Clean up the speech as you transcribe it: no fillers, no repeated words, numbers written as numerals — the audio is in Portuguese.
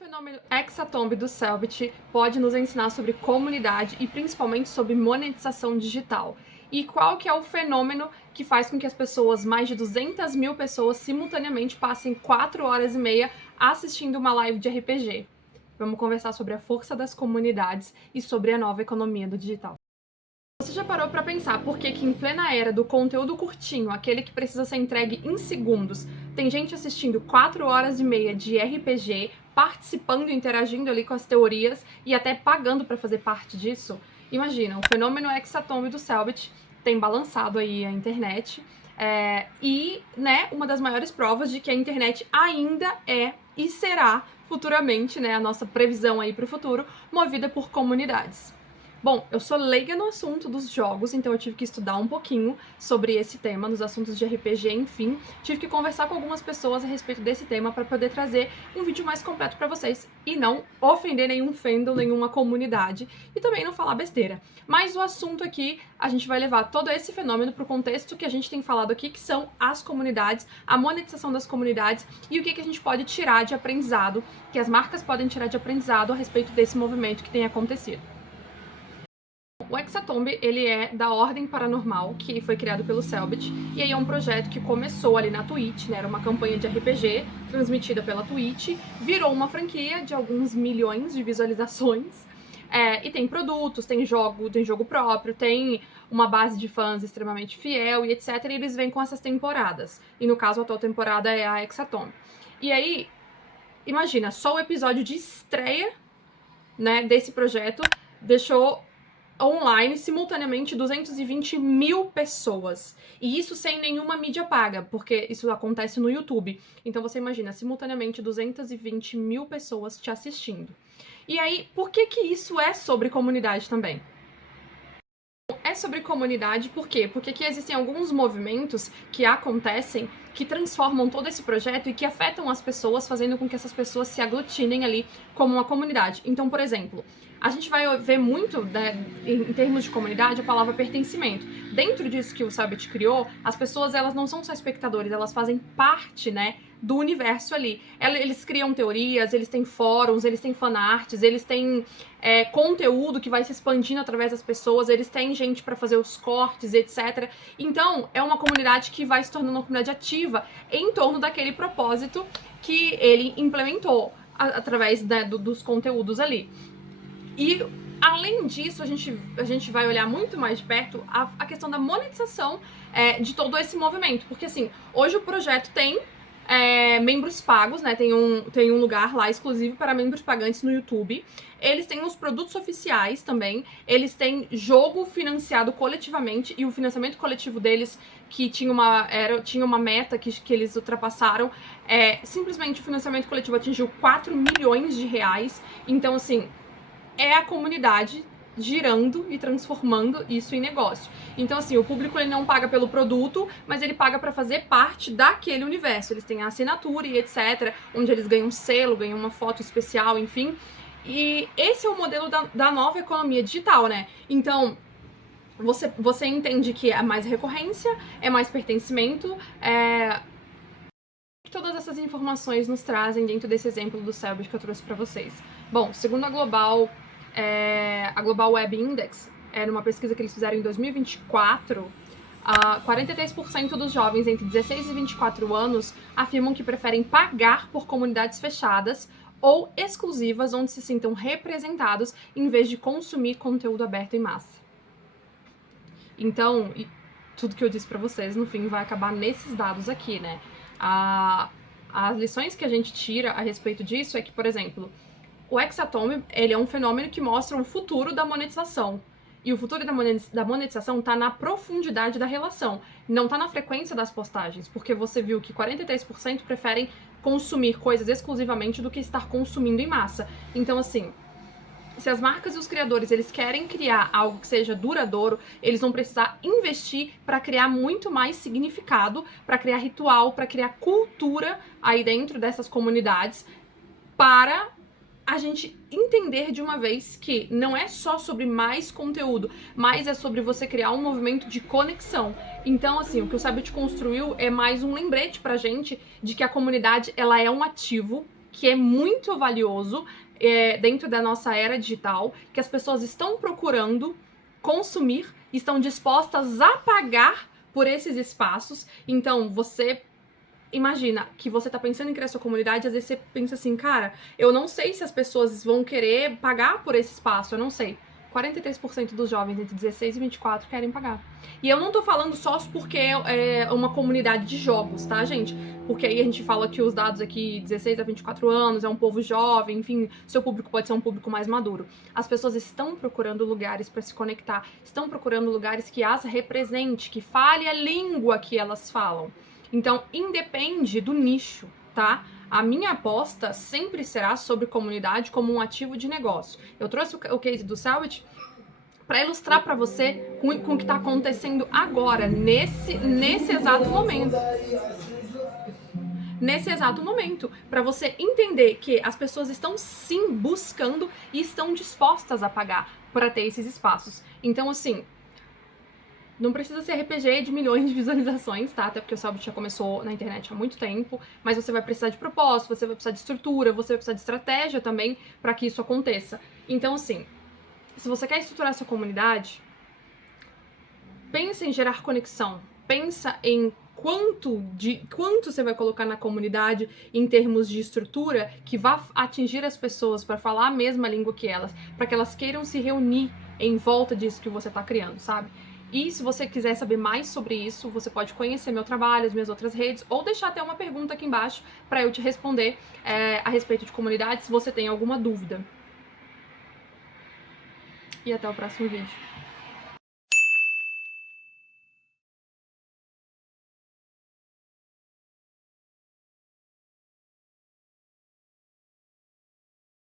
fenômeno Hexatomb do Selbit pode nos ensinar sobre comunidade e principalmente sobre monetização digital. E qual que é o fenômeno que faz com que as pessoas, mais de 200 mil pessoas, simultaneamente passem 4 horas e meia assistindo uma live de RPG? Vamos conversar sobre a força das comunidades e sobre a nova economia do digital. Você já parou para pensar por que em plena era do conteúdo curtinho, aquele que precisa ser entregue em segundos, tem gente assistindo 4 horas e meia de RPG, participando e interagindo ali com as teorias e até pagando para fazer parte disso? Imagina, o fenômeno Hexatomb do Selbit tem balançado aí a internet uma das maiores provas de que a internet ainda é e será futuramente, a nossa previsão aí para o futuro, movida por comunidades. Bom, eu sou leiga no assunto dos jogos, então eu tive que estudar um pouquinho sobre esse tema, nos assuntos de RPG, enfim. Tive que conversar com algumas pessoas a respeito desse tema para poder trazer um vídeo mais completo para vocês e não ofender nenhum fandom, nenhuma comunidade e também não falar besteira. Mas o assunto aqui, a gente vai levar todo esse fenômeno para o contexto que a gente tem falado aqui, que são as comunidades, a monetização das comunidades e o que a gente pode tirar de aprendizado, que as marcas podem tirar de aprendizado a respeito desse movimento que tem acontecido. O Hexatomb, ele é da Ordem Paranormal, que foi criado pelo Selbit, e aí é um projeto que começou ali na Twitch, era uma campanha de RPG transmitida pela Twitch, virou uma franquia de alguns milhões de visualizações, e tem produtos, tem jogo próprio, tem uma base de fãs extremamente fiel e etc, e eles vêm com essas temporadas, e no caso a atual temporada é a Hexatomb. E aí, imagina, só o episódio de estreia, desse projeto deixou online, simultaneamente, 220 mil pessoas. E isso sem nenhuma mídia paga, porque isso acontece no YouTube. Então você imagina, simultaneamente, 220 mil pessoas te assistindo. E aí, por que isso é sobre comunidade também? É sobre comunidade por quê? Porque aqui existem alguns movimentos que acontecem que transformam todo esse projeto e que afetam as pessoas, fazendo com que essas pessoas se aglutinem ali como uma comunidade. Então, por exemplo, a gente vai ver muito, em termos de comunidade, a palavra pertencimento. Dentro disso que o Selbit criou, as pessoas, elas não são só espectadores, elas fazem parte, do universo ali. Eles criam teorias, eles têm fóruns, eles têm fanarts, eles têm conteúdo que vai se expandindo através das pessoas, eles têm gente para fazer os cortes, etc. Então, é uma comunidade que vai se tornando uma comunidade ativa em torno daquele propósito que ele implementou através dos conteúdos ali. E, além disso, a gente vai olhar muito mais de perto a questão da monetização de todo esse movimento. Porque, assim, hoje o projeto tem membros pagos, tem um lugar lá exclusivo para membros pagantes no YouTube. Eles têm os produtos oficiais também. Eles têm jogo financiado coletivamente. E o financiamento coletivo deles, que tinha uma meta que eles ultrapassaram. Simplesmente o financiamento coletivo atingiu 4 milhões de reais. Então, assim, é a comunidade girando e transformando isso em negócio. Então, assim, o público ele não paga pelo produto, mas ele paga para fazer parte daquele universo. Eles têm a assinatura e etc, onde eles ganham um selo, ganham uma foto especial, enfim. E esse é o modelo da nova economia digital, Então, você entende que é mais recorrência, é mais pertencimento, Todas essas informações nos trazem dentro desse exemplo do Selbit que eu trouxe para vocês. Bom, segundo a Global Web Index, numa pesquisa que eles fizeram em 2024, 43% dos jovens entre 16 e 24 anos afirmam que preferem pagar por comunidades fechadas ou exclusivas onde se sintam representados em vez de consumir conteúdo aberto em massa. Então, tudo que eu disse para vocês, no fim, vai acabar nesses dados aqui, As lições que a gente tira a respeito disso é que, por exemplo, o Hexatomb, ele é um fenômeno que mostra o futuro da monetização. E o futuro da monetização está na profundidade da relação, não está na frequência das postagens, porque você viu que 43% preferem consumir coisas exclusivamente do que estar consumindo em massa. Então, assim, se as marcas e os criadores eles querem criar algo que seja duradouro, eles vão precisar investir para criar muito mais significado, para criar ritual, para criar cultura aí dentro dessas comunidades, para a gente entender de uma vez que não é só sobre mais conteúdo, mas é sobre você criar um movimento de conexão. Então, assim, o que o Selbit construiu é mais um lembrete pra gente de que a comunidade, ela é um ativo que é muito valioso dentro da nossa era digital, que as pessoas estão procurando consumir, estão dispostas a pagar por esses espaços. Então, você imagina que você tá pensando em criar sua comunidade, às vezes você pensa assim, cara, eu não sei se as pessoas vão querer pagar por esse espaço, eu não sei. 43% dos jovens entre 16 e 24 querem pagar. E eu não tô falando só porque é uma comunidade de jogos, tá, gente? Porque aí a gente fala que os dados aqui, 16 a 24 anos, é um povo jovem, enfim, seu público pode ser um público mais maduro. As pessoas estão procurando lugares para se conectar, estão procurando lugares que as represente, que fale a língua que elas falam. Então, independe do nicho, tá? A minha aposta sempre será sobre comunidade como um ativo de negócio. Eu trouxe o case do Selbit para ilustrar para você com o que está acontecendo agora, nesse exato momento. Nesse exato momento, para você entender que as pessoas estão sim buscando e estão dispostas a pagar para ter esses espaços. Então, assim, não precisa ser RPG de milhões de visualizações, tá? Até porque o Selbit já começou na internet há muito tempo, mas você vai precisar de propósito, você vai precisar de estrutura, você vai precisar de estratégia também para que isso aconteça. Então, assim, se você quer estruturar sua comunidade, pensa em gerar conexão, pensa em quanto você vai colocar na comunidade em termos de estrutura que vá atingir as pessoas para falar a mesma língua que elas, para que elas queiram se reunir em volta disso que você tá criando, sabe? E se você quiser saber mais sobre isso, você pode conhecer meu trabalho, as minhas outras redes, ou deixar até uma pergunta aqui embaixo para eu te responder a respeito de comunidade, se você tem alguma dúvida. E até o próximo vídeo.